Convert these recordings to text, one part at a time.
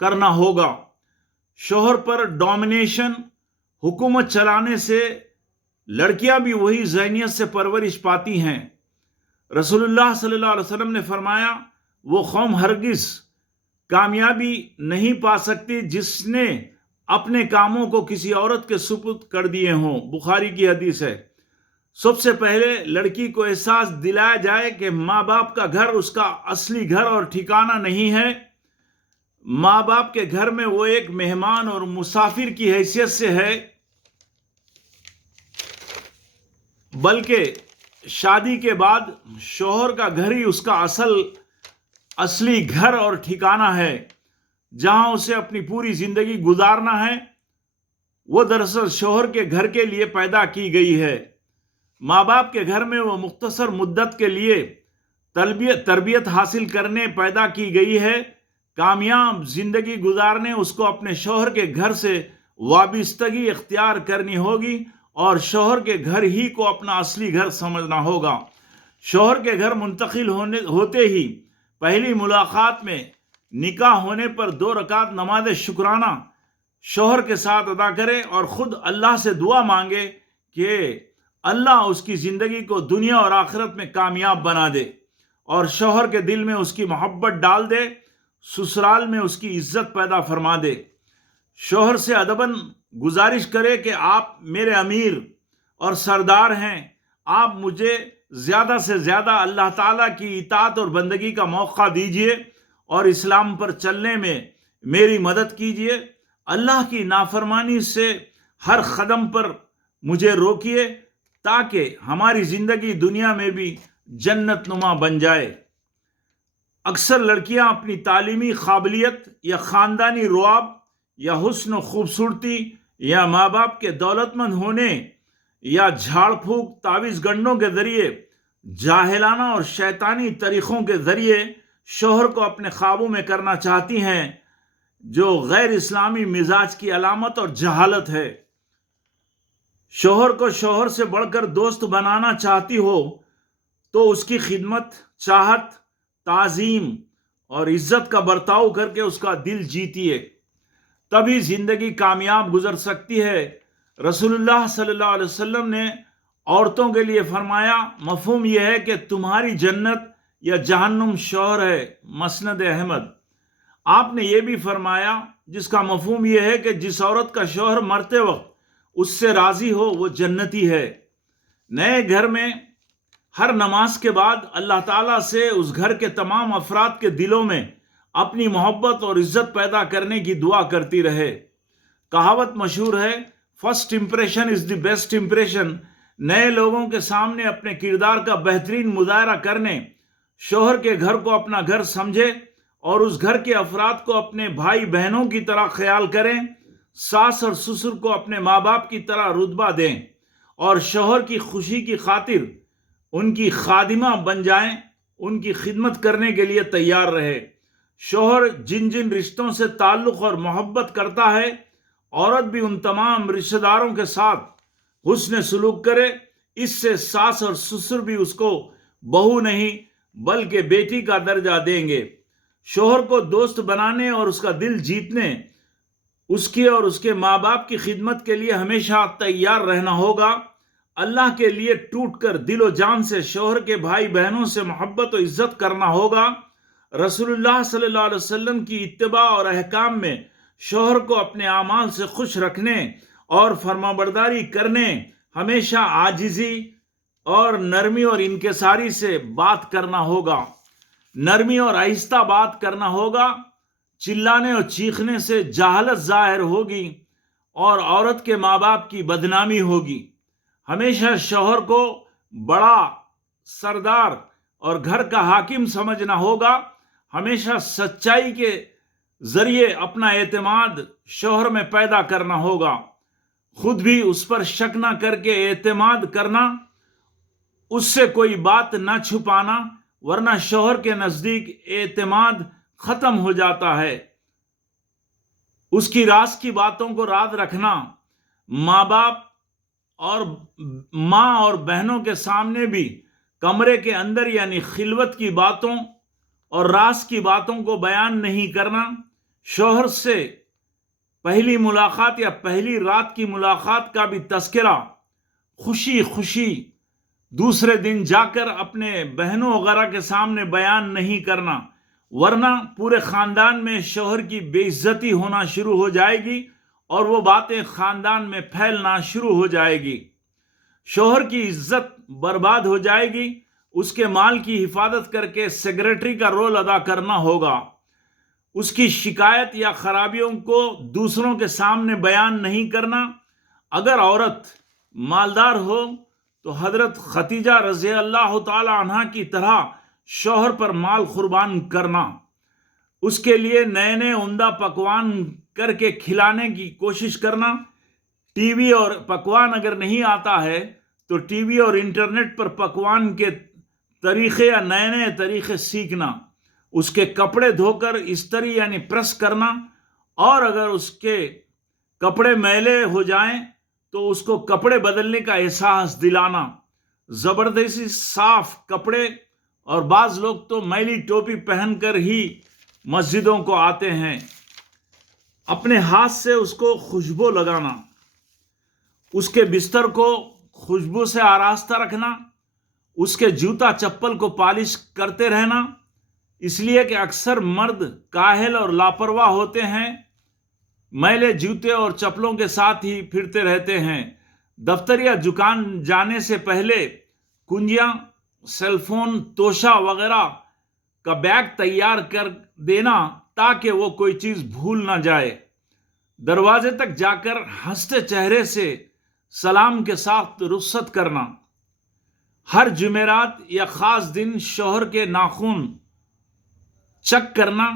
کرنا ہوگا. شوہر پر ڈومینیشن، حکومت چلانے سے لڑکیاں بھی وہی ذہنیت سے پرورش پاتی ہیں. رسول اللہ صلی اللہ علیہ وسلم نے فرمایا وہ قوم ہرگز کامیابی نہیں پا سکتی جس نے اپنے کاموں کو کسی عورت کے سپرد کر دیے ہوں. بخاری کی حدیث ہے. سب سے پہلے لڑکی کو احساس دلایا جائے کہ ماں باپ کا گھر اس کا اصلی گھر اور ٹھکانہ نہیں ہے. ماں باپ کے گھر میں وہ ایک مہمان اور مسافر کی حیثیت سے ہے، بلکہ شادی کے بعد شوہر کا گھر ہی اس کا اصلی گھر اور ٹھکانہ ہے جہاں اسے اپنی پوری زندگی گزارنا ہے. وہ دراصل شوہر کے گھر کے لیے پیدا کی گئی ہے. ماں باپ کے گھر میں وہ مختصر مدت کے لیے تربیت حاصل کرنے پیدا کی گئی ہے. کامیاب زندگی گزارنے اس کو اپنے شوہر کے گھر سے وابستگی اختیار کرنی ہوگی اور شوہر کے گھر ہی کو اپنا اصلی گھر سمجھنا ہوگا. شوہر کے گھر منتقل ہوتے ہی پہلی ملاقات میں نکاح ہونے پر 2 رکعت نماز شکرانہ شوہر کے ساتھ ادا کرے اور خود اللہ سے دعا مانگے کہ اللہ اس کی زندگی کو دنیا اور آخرت میں کامیاب بنا دے اور شوہر کے دل میں اس کی محبت ڈال دے، سسرال میں اس کی عزت پیدا فرما دے. شوہر سے ادباً گزارش کرے کہ آپ میرے امیر اور سردار ہیں، آپ مجھے زیادہ سے زیادہ اللہ تعالیٰ کی اطاعت اور بندگی کا موقع دیجیے اور اسلام پر چلنے میں میری مدد کیجیے. اللہ کی نافرمانی سے ہر قدم پر مجھے روکیے تاکہ ہماری زندگی دنیا میں بھی جنت نما بن جائے. اکثر لڑکیاں اپنی تعلیمی قابلیت یا خاندانی رعب یا حسن و خوبصورتی یا ماں باپ کے دولت مند ہونے یا جھاڑ پھونک تعویذ گنڈوں کے ذریعے، جاہلانہ اور شیطانی طریقوں کے ذریعے شوہر کو اپنے قابو میں کرنا چاہتی ہیں، جو غیر اسلامی مزاج کی علامت اور جہالت ہے. شوہر کو شوہر سے بڑھ کر دوست بنانا چاہتی ہو تو اس کی خدمت، چاہت، تعظیم اور عزت کا برتاؤ کر کے اس کا دل جیتیے، تبھی زندگی کامیاب گزر سکتی ہے. رسول اللہ صلی اللہ علیہ وسلم نے عورتوں کے لیے فرمایا، مفہوم یہ ہے کہ تمہاری جنت یا جہنم شوہر ہے. مسند احمد. آپ نے یہ بھی فرمایا جس کا مفہوم یہ ہے کہ جس عورت کا شوہر مرتے وقت اس سے راضی ہو وہ جنتی ہے. نئے گھر میں ہر نماز کے بعد اللہ تعالیٰ سے اس گھر کے تمام افراد کے دلوں میں اپنی محبت اور عزت پیدا کرنے کی دعا کرتی رہے. کہاوت مشہور ہے، first impression is the best impression. نئے لوگوں کے سامنے اپنے کردار کا بہترین مظاہرہ کرنے، شوہر کے گھر کو اپنا گھر سمجھے اور اس گھر کے افراد کو اپنے بھائی بہنوں کی طرح خیال کریں. ساس اور سسر کو اپنے ماں باپ کی طرح رتبہ دیں اور شوہر کی خوشی کی خاطر ان کی خادمہ بن جائیں، ان کی خدمت کرنے کے لیے تیار رہے. شوہر جن جن رشتوں سے تعلق اور محبت کرتا ہے، عورت بھی ان تمام رشتہ داروں کے ساتھ حسن سلوک کرے. اس سے ساس اور سسر بھی اس کو بہو نہیں بلکہ بیٹی کا درجہ دیں گے. شوہر کو دوست بنانے اور اس کا دل جیتنے، اس کی اور اس کے ماں باپ کی خدمت کے لیے ہمیشہ تیار رہنا ہوگا. اللہ کے لیے ٹوٹ کر دل و جان سے شوہر کے بھائی بہنوں سے محبت و عزت کرنا ہوگا. رسول اللہ صلی اللہ علیہ وسلم کی اتباع اور احکام میں شوہر کو اپنے اعمال سے خوش رکھنے اور فرمانبرداری کرنے، ہمیشہ عاجزی اور نرمی اور انکساری سے بات کرنا ہوگا. نرمی اور آہستہ بات کرنا ہوگا. چلانے اور چیخنے سے جہالت ظاہر ہوگی اور عورت کے ماں باپ کی بدنامی ہوگی. ہمیشہ شوہر کو بڑا، سردار اور گھر کا حاکم سمجھنا ہوگا. ہمیشہ سچائی کے ذریعے اپنا اعتماد شوہر میں پیدا کرنا ہوگا. خود بھی اس پر شک نہ کر کے اعتماد کرنا، اس سے کوئی بات نہ چھپانا، ورنہ شوہر کے نزدیک اعتماد ختم ہو جاتا ہے. اس کی راز کی باتوں کو راز رکھنا، ماں باپ اور ماں اور بہنوں کے سامنے بھی کمرے کے اندر یعنی خلوت کی باتوں اور راز کی باتوں کو بیان نہیں کرنا. شوہر سے پہلی ملاقات یا پہلی رات کی ملاقات کا بھی تذکرہ خوشی خوشی دوسرے دن جا کر اپنے بہنوں وغیرہ کے سامنے بیان نہیں کرنا، ورنہ پورے خاندان میں شوہر کی بے عزتی ہونا شروع ہو جائے گی اور وہ باتیں خاندان میں پھیلنا شروع ہو جائے گی۔ شوہر کی عزت برباد ہو جائے گی۔ اس کے مال کی حفاظت کر کے سیکرٹری کا رول ادا کرنا ہوگا۔ اس کی شکایت یا خرابیوں کو دوسروں کے سامنے بیان نہیں کرنا۔ اگر عورت مالدار ہو تو حضرت خدیجہ رضی اللہ تعالی عنہا کی طرح شوہر پر مال قربان کرنا، اس کے لیے نئے نئے عمدہ پکوان کر کے کھلانے کی کوشش کرنا۔ ٹی وی اور پکوان اگر نہیں آتا ہے تو ٹی وی اور انٹرنیٹ پر پکوان کے طریقے یا نئے نئے طریقے سیکھنا، اس کے کپڑے دھو کر استری یعنی پریس کرنا، اور اگر اس کے کپڑے میلے ہو جائیں تو اس کو کپڑے بدلنے کا احساس دلانا۔ زبردستی صاف کپڑے، اور بعض لوگ تو میلی ٹوپی پہن کر ہی مسجدوں کو آتے ہیں۔ اپنے ہاتھ سے اس کو خوشبو لگانا، اس کے بستر کو خوشبو سے آراستہ رکھنا، اس کے جوتا چپل کو پالش کرتے رہنا، اس لیے کہ اکثر مرد کاہل اور لاپرواہ ہوتے ہیں، میلے جوتے اور چپلوں کے ساتھ ہی پھرتے رہتے ہیں۔ دفتر یا دکان جانے سے پہلے کنجیاں، سیل فون، توشہ وغیرہ کا بیگ تیار کر دینا تاکہ وہ کوئی چیز بھول نہ جائے۔ دروازے تک جا کر ہنستے چہرے سے سلام کے ساتھ رخصت کرنا۔ ہر جمعرات یا خاص دن شوہر کے ناخن چک کرنا،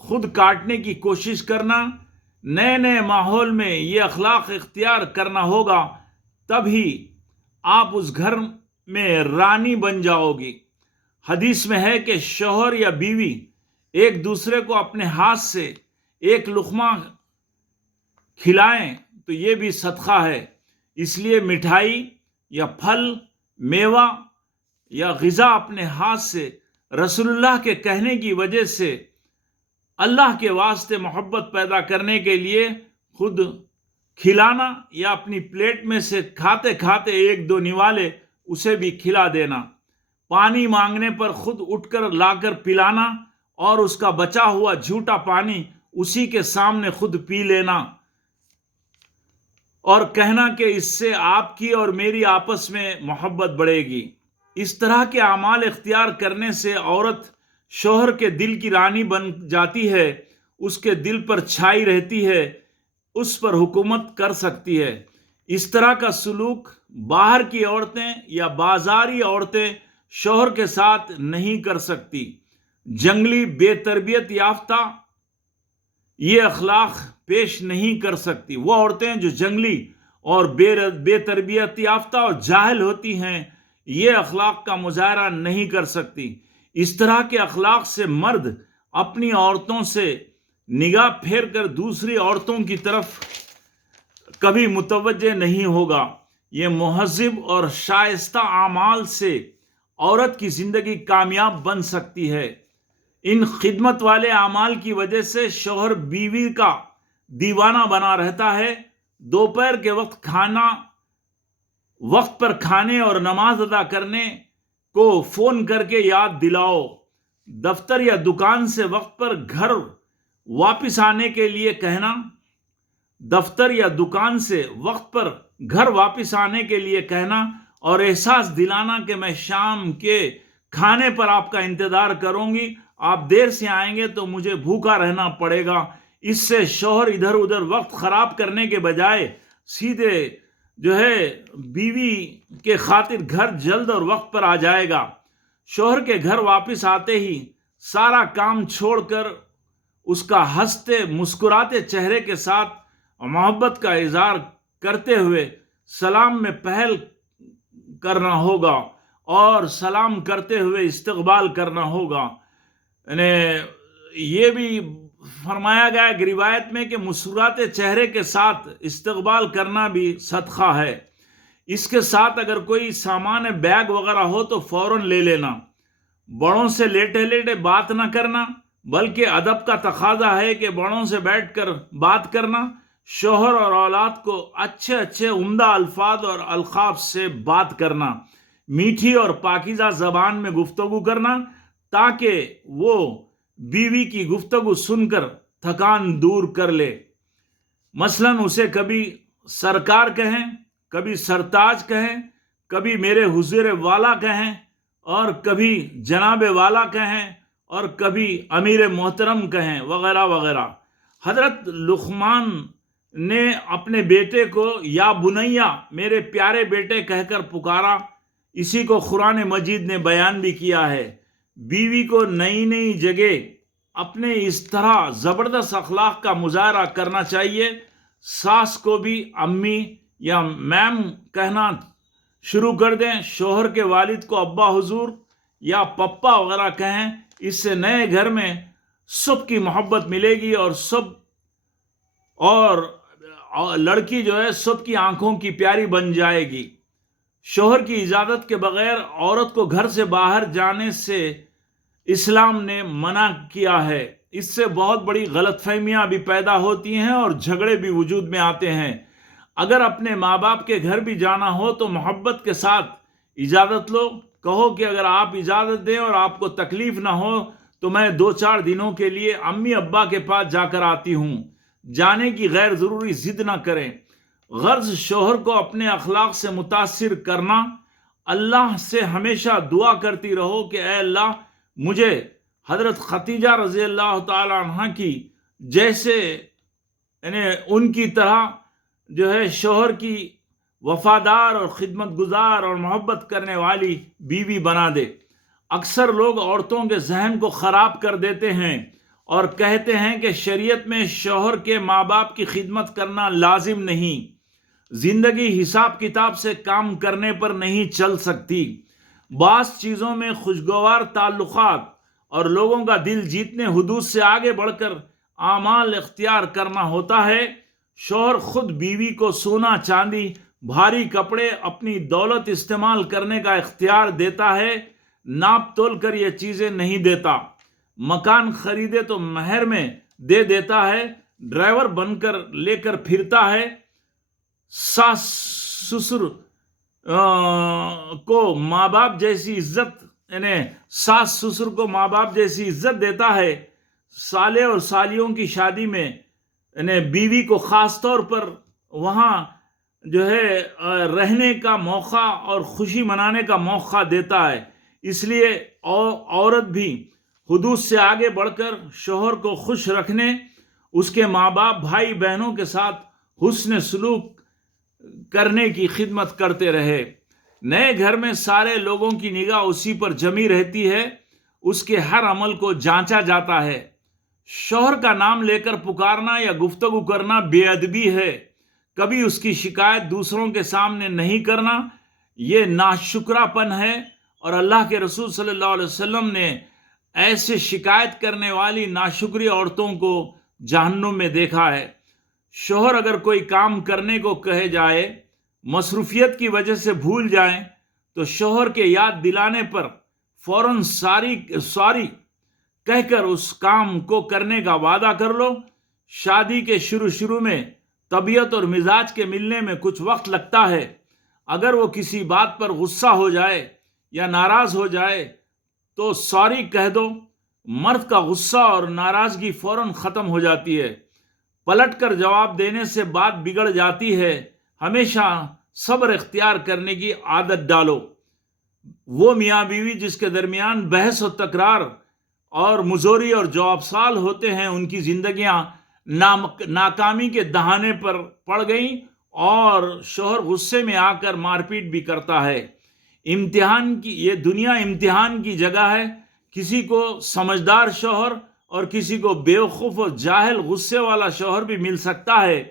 خود کاٹنے کی کوشش کرنا۔ نئے نئے ماحول میں یہ اخلاق اختیار کرنا ہوگا، تبھی آپ اس گھر میں رانی بن جاؤ گی۔ حدیث میں ہے کہ شوہر یا بیوی ایک دوسرے کو اپنے ہاتھ سے ایک لقمہ کھلائیں تو یہ بھی صدقہ ہے۔ اس لیے مٹھائی یا پھل، میوہ یا غذا اپنے ہاتھ سے رسول اللہ کے کہنے کی وجہ سے اللہ کے واسطے محبت پیدا کرنے کے لیے خود کھلانا، یا اپنی پلیٹ میں سے کھاتے کھاتے ایک دو نوالے اسے بھی کھلا دینا۔ پانی مانگنے پر خود اٹھ کر لا کر پلانا، اور اس کا بچا ہوا جھوٹا پانی اسی کے سامنے خود پی لینا، اور کہنا کہ اس سے آپ کی اور میری آپس میں محبت بڑھے گی۔ اس طرح کے اعمال اختیار کرنے سے عورت شوہر کے دل کی رانی بن جاتی ہے، اس کے دل پر چھائی رہتی ہے، اس پر حکومت کر سکتی ہے۔ اس طرح کا سلوک باہر کی عورتیں یا بازاری عورتیں شوہر کے ساتھ نہیں کر سکتی۔ جنگلی بے تربیت یافتہ یہ اخلاق پیش نہیں کر سکتی۔ وہ عورتیں جو جنگلی اور بے تربیت یافتہ اور جاہل ہوتی ہیں، یہ اخلاق کا مظاہرہ نہیں کر سکتی۔ اس طرح کے اخلاق سے مرد اپنی عورتوں سے نگاہ پھیر کر دوسری عورتوں کی طرف کبھی متوجہ نہیں ہوگا۔ یہ مہذب اور شائستہ اعمال سے عورت کی زندگی کامیاب بن سکتی ہے۔ ان خدمت والے اعمال کی وجہ سے شوہر بیوی کا دیوانہ بنا رہتا ہے۔ دوپہر کے وقت وقت پر کھانے اور نماز ادا کرنے کو فون کر کے یاد دلاؤ۔ دفتر یا دکان سے وقت پر گھر واپس آنے کے لیے کہنا۔ دفتر یا دکان سے وقت پر گھر واپس آنے کے لیے کہنا، اور احساس دلانا کہ میں شام کے کھانے پر آپ کا انتظار کروں گی، آپ دیر سے آئیں گے تو مجھے بھوکا رہنا پڑے گا۔ اس سے شوہر ادھر ادھر وقت خراب کرنے کے بجائے سیدھے بیوی کے خاطر گھر جلد اور وقت پر آ جائے گا۔ شوہر کے گھر واپس آتے ہی سارا کام چھوڑ کر اس کا ہنستے مسکراتے چہرے کے ساتھ محبت کا اظہار کرتے ہوئے سلام میں پہل کرنا ہوگا، اور سلام کرتے ہوئے استقبال کرنا ہوگا۔ یہ بھی فرمایا گیا ہے روایت میں کہ مسکراتے چہرے کے ساتھ استقبال کرنا بھی صدقہ ہے۔ اس کے ساتھ اگر کوئی سامان بیگ وغیرہ ہو تو فوراً لے لینا۔ بڑوں سے لیٹے لیٹے بات نہ کرنا، بلکہ ادب کا تقاضا ہے کہ بڑوں سے بیٹھ کر بات کرنا، شوہر اور اولاد کو اچھے اچھے عمدہ الفاظ اور القاب سے بات کرنا، میٹھی اور پاکیزہ زبان میں گفتگو کرنا، تاکہ وہ بیوی کی گفتگو سن کر تھکان دور کر لے۔ مثلاً اسے کبھی سرکار کہیں، کبھی سرتاج کہیں، کبھی میرے حضور والا کہیں، اور کبھی جناب والا کہیں، اور کبھی امیر محترم کہیں، وغیرہ وغیرہ۔ حضرت لقمان نے اپنے بیٹے کو یا بنیا، میرے پیارے بیٹے کہہ کر پکارا۔ اسی کو قرآن مجید نے بیان بھی کیا ہے۔ بیوی کو نئی نئی جگہ اپنے اس طرح زبردست اخلاق کا مظاہرہ کرنا چاہیے۔ ساس کو بھی امی یا میم کہنا شروع کر دیں، شوہر کے والد کو ابا حضور یا پپا وغیرہ کہیں۔ اس سے نئے گھر میں سب کی محبت ملے گی، اور لڑکی جو ہے سب کی آنکھوں کی پیاری بن جائے گی۔ شوہر کی اجازت کے بغیر عورت کو گھر سے باہر جانے سے اسلام نے منع کیا ہے۔ اس سے بہت بڑی غلط فہمیاں بھی پیدا ہوتی ہیں اور جھگڑے بھی وجود میں آتے ہیں۔ اگر اپنے ماں باپ کے گھر بھی جانا ہو تو محبت کے ساتھ اجازت لو، کہو کہ اگر آپ اجازت دیں اور آپ کو تکلیف نہ ہو تو میں 2-4 دنوں کے لیے امی ابا کے پاس جا کر آتی ہوں۔ جانے کی غیر ضروری ضد نہ کریں۔ غرض شوہر کو اپنے اخلاق سے متاثر کرنا۔ اللہ سے ہمیشہ دعا کرتی رہو کہ اے اللہ مجھے حضرت خدیجہ رضی اللہ تعالی عنہ کی جیسے یعنی ان کی طرح جو ہے شوہر کی وفادار اور خدمت گزار اور محبت کرنے والی بیوی بنا دے۔ اکثر لوگ عورتوں کے ذہن کو خراب کر دیتے ہیں اور کہتے ہیں کہ شریعت میں شوہر کے ماں باپ کی خدمت کرنا لازم نہیں۔ زندگی حساب کتاب سے کام کرنے پر نہیں چل سکتی۔ بعض چیزوں میں خوشگوار تعلقات اور لوگوں کا دل جیتنے حدود سے آگے بڑھ کر اعمال اختیار کرنا ہوتا ہے۔ شوہر خود بیوی کو سونا چاندی بھاری کپڑے اپنی دولت استعمال کرنے کا اختیار دیتا ہے، ناپ تول کر یہ چیزیں نہیں دیتا۔ مکان خریدے تو مہر میں دے دیتا ہے، ڈرائیور بن کر لے کر پھرتا ہے، ساس سسر کو ماں باپ جیسی عزت یعنی ساس سسر کو ماں باپ جیسی عزت دیتا ہے۔ سالے اور سالیوں کی شادی میں یعنی بیوی کو خاص طور پر وہاں جو ہے رہنے کا موقع اور خوشی منانے کا موقع دیتا ہے۔ اس لیے عورت بھی حدود سے آگے بڑھ کر شوہر کو خوش رکھنے، اس کے ماں باپ بھائی بہنوں کے ساتھ حسن سلوک کرنے کی خدمت کرتے رہے۔ نئے گھر میں سارے لوگوں کی نگاہ اسی پر جمی رہتی ہے، اس کے ہر عمل کو جانچا جاتا ہے۔ شوہر کا نام لے کر پکارنا یا گفتگو کرنا بے ادبی ہے۔ کبھی اس کی شکایت دوسروں کے سامنے نہیں کرنا، یہ ناشکرا پن ہے، اور اللہ کے رسول صلی اللہ علیہ وسلم نے ایسے شکایت کرنے والی ناشکری عورتوں کو جہنم میں دیکھا ہے۔ شوہر اگر کوئی کام کرنے کو کہے جائے، مصروفیت کی وجہ سے بھول جائیں تو شوہر کے یاد دلانے پر فوراً سوری کہہ کر اس کام کو کرنے کا وعدہ کر لو۔ شادی کے شروع میں طبیعت اور مزاج کے ملنے میں کچھ وقت لگتا ہے۔ اگر وہ کسی بات پر غصہ ہو جائے یا ناراض ہو جائے تو سوری کہہ دو۔ مرد کا غصہ اور ناراضگی فوراً ختم ہو جاتی ہے۔ پلٹ کر جواب دینے سے بات بگڑ جاتی ہے۔ ہمیشہ صبر اختیار کرنے کی عادت ڈالو۔ وہ میاں بیوی جس کے درمیان بحث و تکرار اور مزوری اور جواب سال ہوتے ہیں، ان کی زندگیاں ناکامی کے دہانے پر پڑ گئیں اور شوہر غصے میں آ کر مار پیٹ بھی کرتا ہے۔ یہ دنیا امتحان کی جگہ ہے۔ کسی کو سمجھدار شوہر اور کسی کو بیوقوف و جاہل غصے والا شوہر بھی مل سکتا ہے۔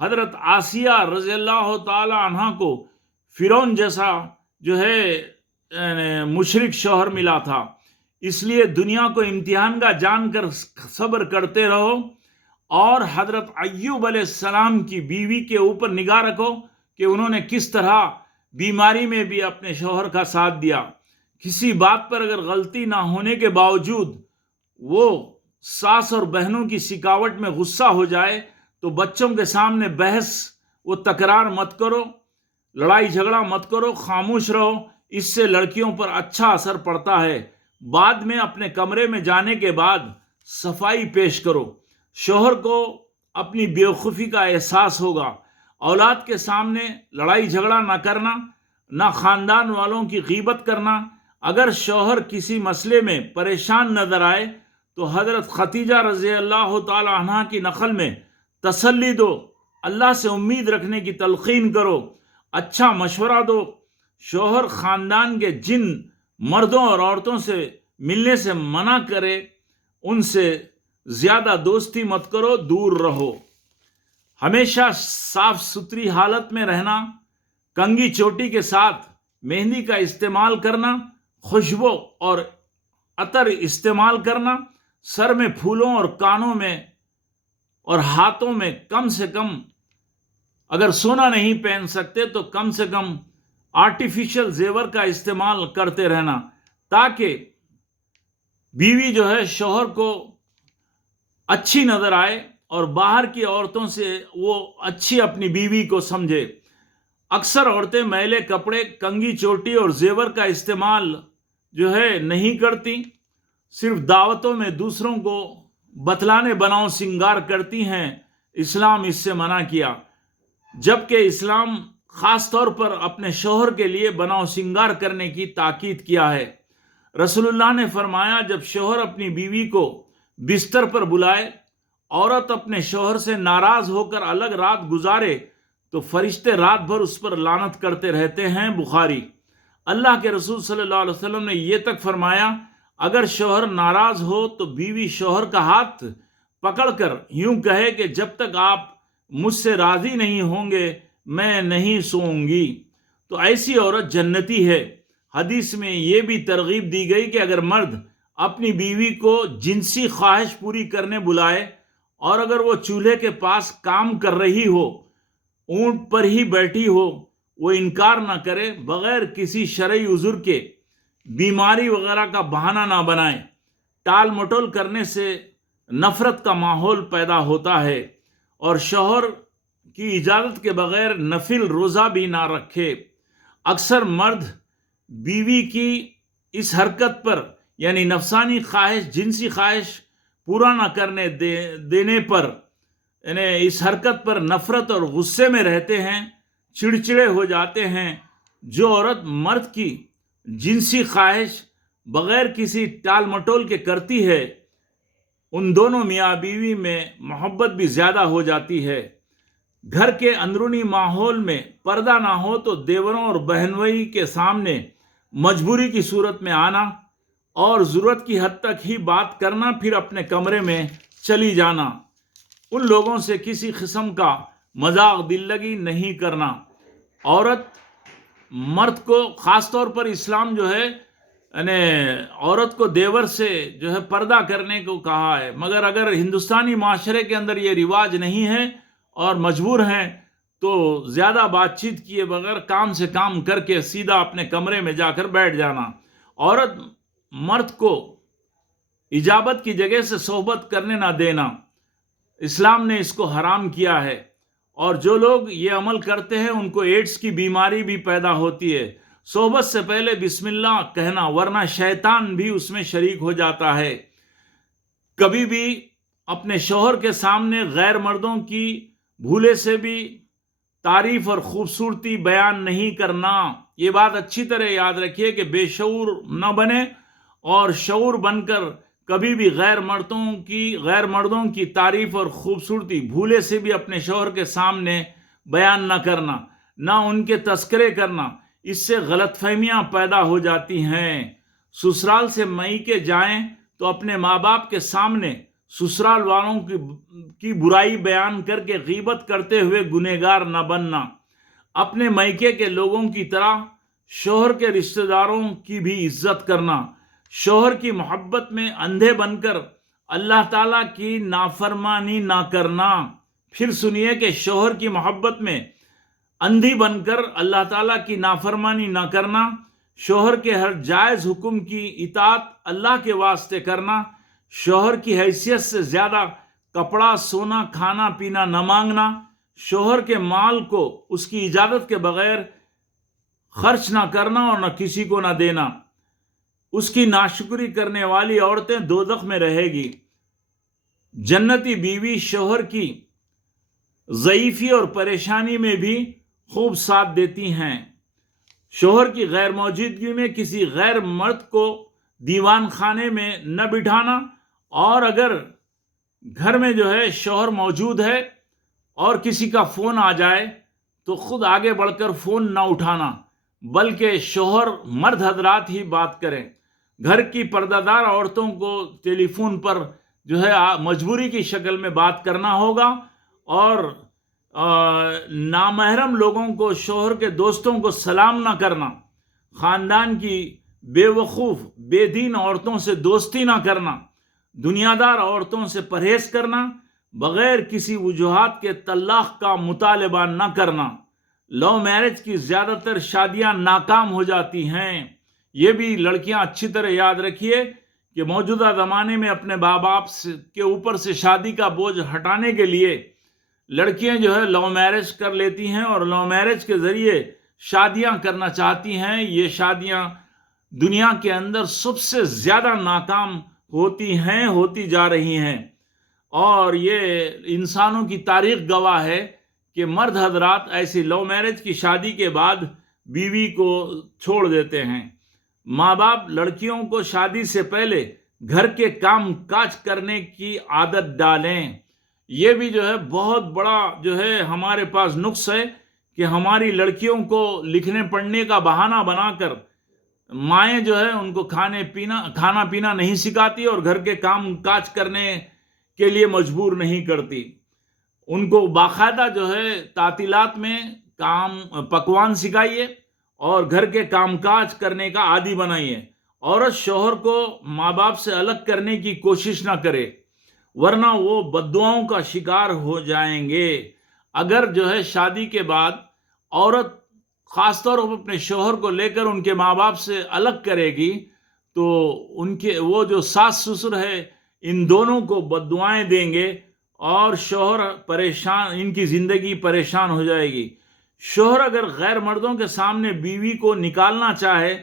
حضرت آسیہ رضی اللہ تعالی عنہ کو فرعون جیسا جو ہے مشرک شوہر ملا تھا۔ اس لیے دنیا کو امتحان کا جان کر صبر کرتے رہو، اور حضرت ایوب علیہ السلام کی بیوی کے اوپر نگاہ رکھو کہ انہوں نے کس طرح بیماری میں بھی اپنے شوہر کا ساتھ دیا۔ کسی بات پر اگر غلطی نہ ہونے کے باوجود وہ ساس اور بہنوں کی سکاوٹ میں غصہ ہو جائے تو بچوں کے سامنے بحث و تکرار مت کرو، لڑائی جھگڑا مت کرو، خاموش رہو، اس سے لڑکیوں پر اچھا اثر پڑتا ہے۔ بعد میں اپنے کمرے میں جانے کے بعد صفائی پیش کرو، شوہر کو اپنی بیوقوفی کا احساس ہوگا۔ اولاد کے سامنے لڑائی جھگڑا نہ کرنا، نہ خاندان والوں کی غیبت کرنا۔ اگر شوہر کسی مسئلے میں پریشان نظر آئے تو حضرت ختیجہ رضی اللہ تعالی عنہ کی نقل میں تسلی دو، اللہ سے امید رکھنے کی تلقین کرو، اچھا مشورہ دو۔ شوہر خاندان کے جن مردوں اور عورتوں سے ملنے سے منع کرے ان سے زیادہ دوستی مت کرو، دور رہو۔ ہمیشہ صاف ستھری حالت میں رہنا، کنگھی چوٹی کے ساتھ مہندی کا استعمال کرنا، خوشبو اور عطر استعمال کرنا، سر میں پھولوں اور کانوں میں اور ہاتھوں میں کم سے کم، اگر سونا نہیں پہن سکتے تو کم سے کم آرٹیفیشل زیور کا استعمال کرتے رہنا، تاکہ بیوی جو ہے شوہر کو اچھی نظر آئے اور باہر کی عورتوں سے وہ اچھی اپنی بیوی کو سمجھے۔ اکثر عورتیں میلے کپڑے، کنگھی چوٹی اور زیور کا استعمال جو ہے نہیں کرتی، صرف دعوتوں میں دوسروں کو بتلانے بناؤ سنگار کرتی ہیں۔ اسلام اس سے منع کیا، جبکہ اسلام خاص طور پر اپنے شوہر کے لیے بناؤ سنگار کرنے کی تاکید کیا ہے۔ رسول اللہ نے فرمایا، جب شوہر اپنی بیوی کو بستر پر بلائے، عورت اپنے شوہر سے ناراض ہو کر الگ رات گزارے تو فرشتے رات بھر اس پر لعنت کرتے رہتے ہیں۔ بخاری۔ اللہ کے رسول صلی اللہ علیہ وسلم نے یہ تک فرمایا، اگر شوہر ناراض ہو تو بیوی شوہر کا ہاتھ پکڑ کر یوں کہے کہ جب تک آپ مجھ سے راضی نہیں ہوں گے میں نہیں سوؤں گی، تو ایسی عورت جنتی ہے۔ حدیث میں یہ بھی ترغیب دی گئی کہ اگر مرد اپنی بیوی کو جنسی خواہش پوری کرنے بلائے اور اگر وہ چولہے کے پاس کام کر رہی ہو، اونٹ پر ہی بیٹھی ہو، وہ انکار نہ کرے، بغیر کسی شرعی عذر کے، بیماری وغیرہ کا بہانہ نہ بنائے۔ ٹال مٹول کرنے سے نفرت کا ماحول پیدا ہوتا ہے، اور شوہر کی اجازت کے بغیر نفل روزہ بھی نہ رکھے۔ اکثر مرد بیوی کی اس حرکت پر، یعنی نفسانی خواہش، جنسی خواہش پورا نہ کرنے دینے پر، یعنی اس حرکت پر نفرت اور غصے میں رہتے ہیں، چڑچڑے ہو جاتے ہیں۔ جو عورت مرد کی جنسی خواہش بغیر کسی ٹال مٹول کے کرتی ہے، ان دونوں میاں بیوی میں محبت بھی زیادہ ہو جاتی ہے۔ گھر کے اندرونی ماحول میں پردہ نہ ہو تو دیوروں اور بہنوئی کے سامنے مجبوری کی صورت میں آنا اور ضرورت کی حد تک ہی بات کرنا، پھر اپنے کمرے میں چلی جانا۔ ان لوگوں سے کسی قسم کا مذاق دل لگی نہیں کرنا۔ عورت مرد کو، خاص طور پر اسلام جو ہے یعنی عورت کو دیور سے جو ہے پردہ کرنے کو کہا ہے، مگر اگر ہندوستانی معاشرے کے اندر یہ رواج نہیں ہے اور مجبور ہیں تو زیادہ بات چیت کیے بغیر کام سے کام کر کے سیدھا اپنے کمرے میں جا کر بیٹھ جانا۔ عورت مرد کو اجابت کی جگہ سے صحبت کرنے نہ دینا، اسلام نے اس کو حرام کیا ہے، اور جو لوگ یہ عمل کرتے ہیں ان کو ایڈز کی بیماری بھی پیدا ہوتی ہے۔ صحبت سے پہلے بسم اللہ کہنا، ورنہ شیطان بھی اس میں شریک ہو جاتا ہے۔ کبھی بھی اپنے شوہر کے سامنے غیر مردوں کی بھولے سے بھی تعریف اور خوبصورتی بیان نہیں کرنا۔ یہ بات اچھی طرح یاد رکھیے کہ بے شعور نہ بنے، اور شعور بن کر کبھی بھی غیر مردوں کی تعریف اور خوبصورتی بھولے سے بھی اپنے شوہر کے سامنے بیان نہ کرنا، نہ ان کے تذکرے کرنا۔ اس سے غلط فہمیاں پیدا ہو جاتی ہیں۔ سسرال سے میکے جائیں تو اپنے ماں باپ کے سامنے سسرال والوں کی برائی بیان کر کے غیبت کرتے ہوئے گنہگار نہ بننا۔ اپنے میکے کے لوگوں کی طرح شوہر کے رشتہ داروں کی بھی عزت کرنا۔ شوہر کی محبت میں اندھے بن کر اللہ تعالیٰ کی نافرمانی نہ کرنا۔ پھر سنیے کہ شوہر کی محبت میں اندھی بن کر اللہ تعالیٰ کی نافرمانی نہ کرنا، شوہر کے ہر جائز حکم کی اطاعت اللہ کے واسطے کرنا، شوہر کی حیثیت سے زیادہ کپڑا، سونا، کھانا پینا نہ مانگنا، شوہر کے مال کو اس کی اجازت کے بغیر خرچ نہ کرنا اور نہ کسی کو نہ دینا۔ اس کی ناشکری کرنے والی عورتیں دوزخ میں رہے گی۔ جنتی بیوی شوہر کی ضعیفی اور پریشانی میں بھی خوب ساتھ دیتی ہیں۔ شوہر کی غیر موجودگی میں کسی غیر مرد کو دیوان خانے میں نہ بٹھانا، اور اگر گھر میں جو ہے شوہر موجود ہے اور کسی کا فون آ جائے تو خود آگے بڑھ کر فون نہ اٹھانا، بلکہ شوہر مرد حضرات ہی بات کریں۔ گھر کی پردہ دار عورتوں کو ٹیلی فون پر جو ہے مجبوری کی شکل میں بات کرنا ہوگا، اور نامحرم لوگوں کو، شوہر کے دوستوں کو سلام نہ کرنا، خاندان کی بے وقوف بے دین عورتوں سے دوستی نہ کرنا، دنیا دار عورتوں سے پرہیز کرنا، بغیر کسی وجوہات کے طلاق کا مطالبہ نہ کرنا۔ لو میرج کی زیادہ تر شادیاں ناکام ہو جاتی ہیں۔ یہ بھی لڑکیاں اچھی طرح یاد رکھیے کہ موجودہ زمانے میں اپنے ماں باپ کے اوپر سے شادی کا بوجھ ہٹانے کے لیے لڑکیاں جو ہے لو میرج کر لیتی ہیں، اور لو میرج کے ذریعے شادیاں کرنا چاہتی ہیں۔ یہ شادیاں دنیا کے اندر سب سے زیادہ ناکام ہوتی جا رہی ہیں، اور یہ انسانوں کی تاریخ گواہ ہے کہ مرد حضرات ایسی لو میرج کی شادی کے بعد بیوی کو چھوڑ دیتے ہیں۔ ماں باپ لڑکیوں کو شادی سے پہلے گھر کے کام کاج کرنے کی عادت ڈالیں۔ یہ بھی جو ہے بہت بڑا جو ہے ہمارے پاس نقص ہے کہ ہماری لڑکیوں کو لکھنے پڑھنے کا بہانہ بنا کر مائیں جو ہے ان کو کھانا پینا نہیں سکھاتی، اور گھر کے کام کاج کرنے کے لیے مجبور نہیں کرتی۔ ان کو باقاعدہ جو ہے تعطیلات میں پکوان سکھائیے اور گھر کے کام کاج کرنے کا عادی بنائیے۔ عورت شوہر کو ماں باپ سے الگ کرنے کی کوشش نہ کرے، ورنہ وہ بددعاؤں کا شکار ہو جائیں گے۔ اگر جو ہے شادی کے بعد عورت خاص طور پر اپنے شوہر کو لے کر ان کے ماں باپ سے الگ کرے گی تو وہ جو ساس سسر ہے ان دونوں کو بددعائیں دیں گے، اور شوہر پریشان، ان کی زندگی پریشان ہو جائے گی۔ شوہر اگر غیر مردوں کے سامنے بیوی کو نکالنا چاہے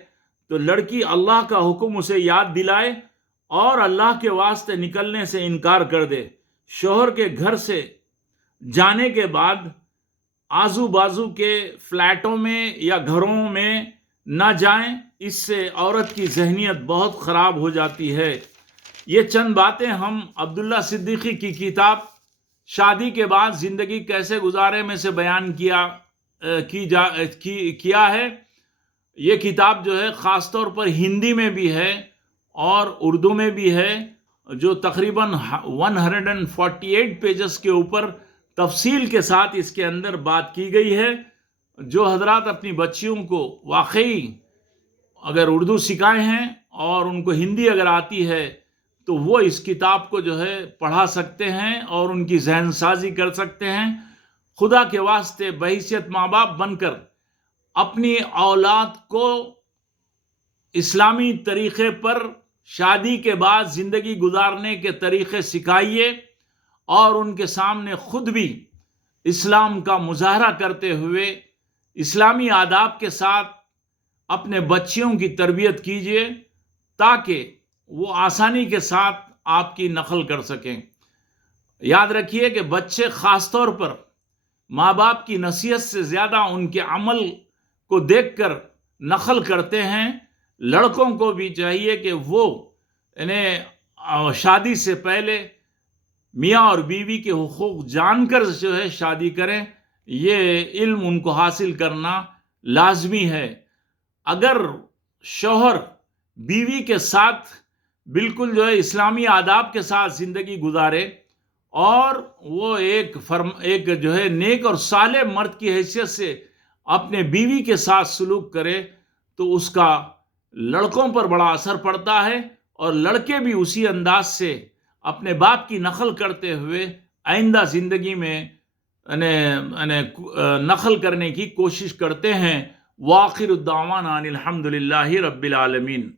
تو لڑکی اللہ کا حکم اسے یاد دلائے اور اللہ کے واسطے نکلنے سے انکار کر دے۔ شوہر کے گھر سے جانے کے بعد آزو بازو کے فلیٹوں میں یا گھروں میں نہ جائیں، اس سے عورت کی ذہنیت بہت خراب ہو جاتی ہے۔ یہ چند باتیں ہم عبداللہ صدیقی کی کتاب شادی کے بعد زندگی کیسے گزارے میں سے بیان کیا ہے۔ یہ کتاب جو ہے خاص طور پر ہندی میں بھی ہے اور اردو میں بھی ہے، جو تقریباً 148 پیجز کے اوپر تفصیل کے ساتھ اس کے اندر بات کی گئی ہے۔ جو حضرات اپنی بچیوں کو واقعی اگر اردو سکھائے ہیں اور ان کو ہندی اگر آتی ہے تو وہ اس کتاب کو جو ہے پڑھا سکتے ہیں اور ان کی ذہن سازی کر سکتے ہیں۔ خدا کے واسطے بحیثیت ماں باپ بن کر اپنی اولاد کو اسلامی طریقے پر شادی کے بعد زندگی گزارنے کے طریقے سکھائیے، اور ان کے سامنے خود بھی اسلام کا مظاہرہ کرتے ہوئے اسلامی آداب کے ساتھ اپنے بچیوں کی تربیت کیجیے، تاکہ وہ آسانی کے ساتھ آپ کی نقل کر سکیں۔ یاد رکھیے کہ بچے خاص طور پر ماں باپ کی نصیحت سے زیادہ ان کے عمل کو دیکھ کر نقل کرتے ہیں۔ لڑکوں کو بھی چاہیے کہ وہ شادی سے پہلے میاں اور بیوی کے حقوق جان کر جو ہے شادی کریں۔ یہ علم ان کو حاصل کرنا لازمی ہے۔ اگر شوہر بیوی کے ساتھ بالکل جو ہے اسلامی آداب کے ساتھ زندگی گزارے اور وہ ایک جو ہے نیک اور صالح مرد کی حیثیت سے اپنے بیوی کے ساتھ سلوک کرے تو اس کا لڑکوں پر بڑا اثر پڑتا ہے، اور لڑکے بھی اسی انداز سے اپنے باپ کی نقل کرتے ہوئے آئندہ زندگی میں نقل کرنے کی کوشش کرتے ہیں۔ وآخر الدعوانا ان الحمد للہ رب العالمین۔